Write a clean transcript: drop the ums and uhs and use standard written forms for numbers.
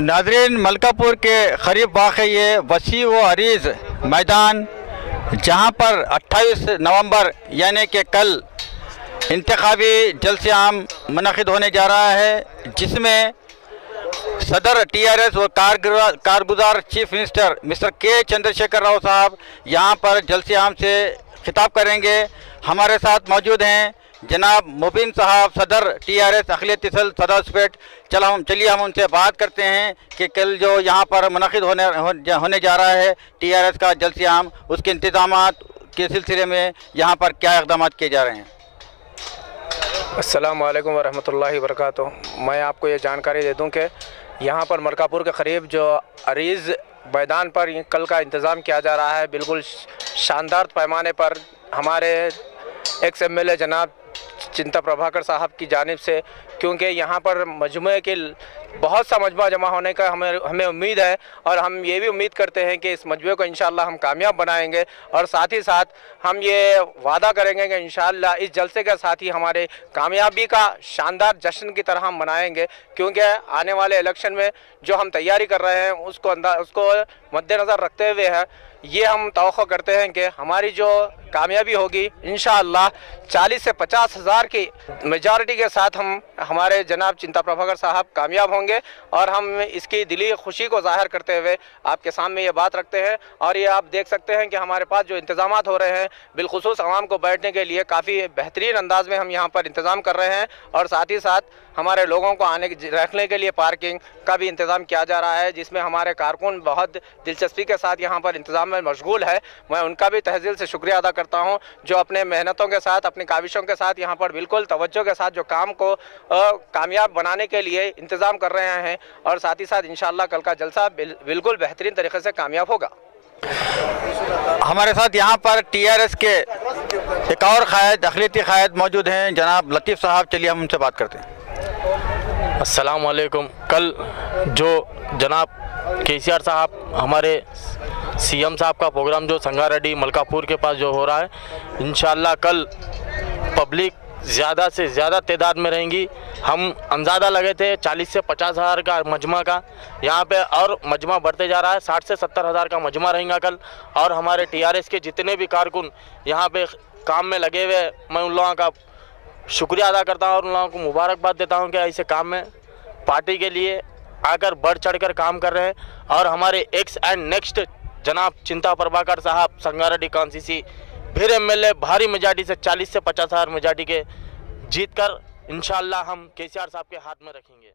नाजरीन, मलकापुर के करीब वाक़ ये वसी व अरीज़ मैदान जहाँ पर 28 नवंबर यानी कि कल इंतखाबी जलसे आम मुनक़िद होने जा रहा है, जिसमें सदर TRS व कारगुजार चीफ मिनिस्टर मिस्टर के चंद्रशेखर राव साहब यहाँ पर जलसे आम से खिताब करेंगे। हमारे साथ मौजूद हैं जनाब मुबीन साहब, सदर TRS अक़लियती सेल सदरपेट। चलिए हम उनसे बात करते हैं कि कल जो यहाँ पर मुनक़िद होने जा रहा है TRS का जलसे आम, उसके इंतज़ामात के सिलसिले में यहाँ पर क्या इक़दाम किए जा रहे हैं। अस्सलामु अलैकुम वरहमतुल्लाहि वबरकातुहू। मैं आपको ये जानकारी दे दूं कि यहाँ पर मलकापुर के करीब जो अरीज़ मैदान पर कल का इंतज़ाम किया जा रहा है, बिल्कुल शानदार पैमाने पर हमारे एक्स MLA जनाब चिंता प्रभाकर साहब की जानिब से, क्योंकि यहाँ पर मजमे के बहुत सा मजमा जमा होने का हमें उम्मीद है और हम ये भी उम्मीद करते हैं कि इस मजमे को इंशाअल्लाह हम कामयाब बनाएंगे। और साथ ही साथ हम ये वादा करेंगे कि इंशाअल्लाह इस जलसे के साथ ही हमारे कामयाबी का शानदार जश्न की तरह हम मनाएंगे, क्योंकि आने वाले इलेक्शन में जो हम तैयारी कर रहे हैं उसको मद्देनज़र रखते हुए है ये हम तवक्को करते हैं कि हमारी जो कामयाबी होगी इंशाअल्लाह 40 से 50 हज़ार की मेजॉरिटी के साथ हम हमारे जनाब चिंता प्रभाकर साहब कामयाब होंगे। और हम इसकी दिली खुशी को ज़ाहिर करते हुए आपके सामने ये बात रखते हैं। और ये आप देख सकते हैं कि हमारे पास जो इंतज़ामात हो रहे हैं, बिलखुसूस आवाम को बैठने के लिए काफ़ी बेहतरीन अंदाज में हम यहाँ पर इंतज़ाम कर रहे हैं। और साथ ही साथ हमारे लोगों को रखने के लिए पार्किंग का भी इंतज़ाम किया जा रहा है, जिसमें हमारे कारकुन बहुत दिलचस्पी के साथ यहाँ पर इंतज़ाम में मशगूल है। मैं उनका भी तहे दिल से शुक्रिया अदा करता हूँ जो अपने मेहनतों के साथ, अपनी काविशों के साथ यहाँ पर बिल्कुल तवज्जो के साथ जो काम को कामयाब बनाने के लिए इंतज़ाम कर रहे हैं। और साथ ही साथ इंशाअल्लाह कल का जलसा बिल्कुल बेहतरीन तरीके से कामयाब होगा। हमारे साथ यहाँ पर TRS के एक और क़ायद, अक़लियती क़ायद मौजूद हैं जनाब लतीफ़ साहब। चलिए हम उनसे बात करते हैं। अस्सलाम वालेकुम। कल जो जनाब KCR साहब, हमारे CM साहब का प्रोग्राम जो संगारेड्डी मलकापुर के पास जो हो रहा है, इंशाअल्लाह कल पब्लिक ज़्यादा से ज़्यादा तादाद में रहेंगी। हम अंदाज़ा लगे थे 40 से 50 हज़ार का मजमा का यहाँ पे, और मजमा बढ़ते जा रहा है। 60 से 70 हज़ार का मजमा रहेगा कल। और हमारे TRS के जितने भी कारकुन यहाँ पे काम में लगे हुए, मैं उन लोगों का शुक्रिया अदा करता हूँ और उन लोगों को मुबारकबाद देता हूँ कि ऐसे काम में पार्टी के लिए आकर बढ़ चढ़ कर काम कर रहे हैं। और हमारे एक्स एंड नेक्स्ट जनाब चिंता प्रभाकर साहब संगारेड्डी कॉन्स्टिट्यूंसी फिर MLA भारी मेजॉरिटी से 40 से 50 हज़ार मेजॉरिटी के जीत कर इंशाअल्लाह हम KCR साहब के हाथ में रखेंगे।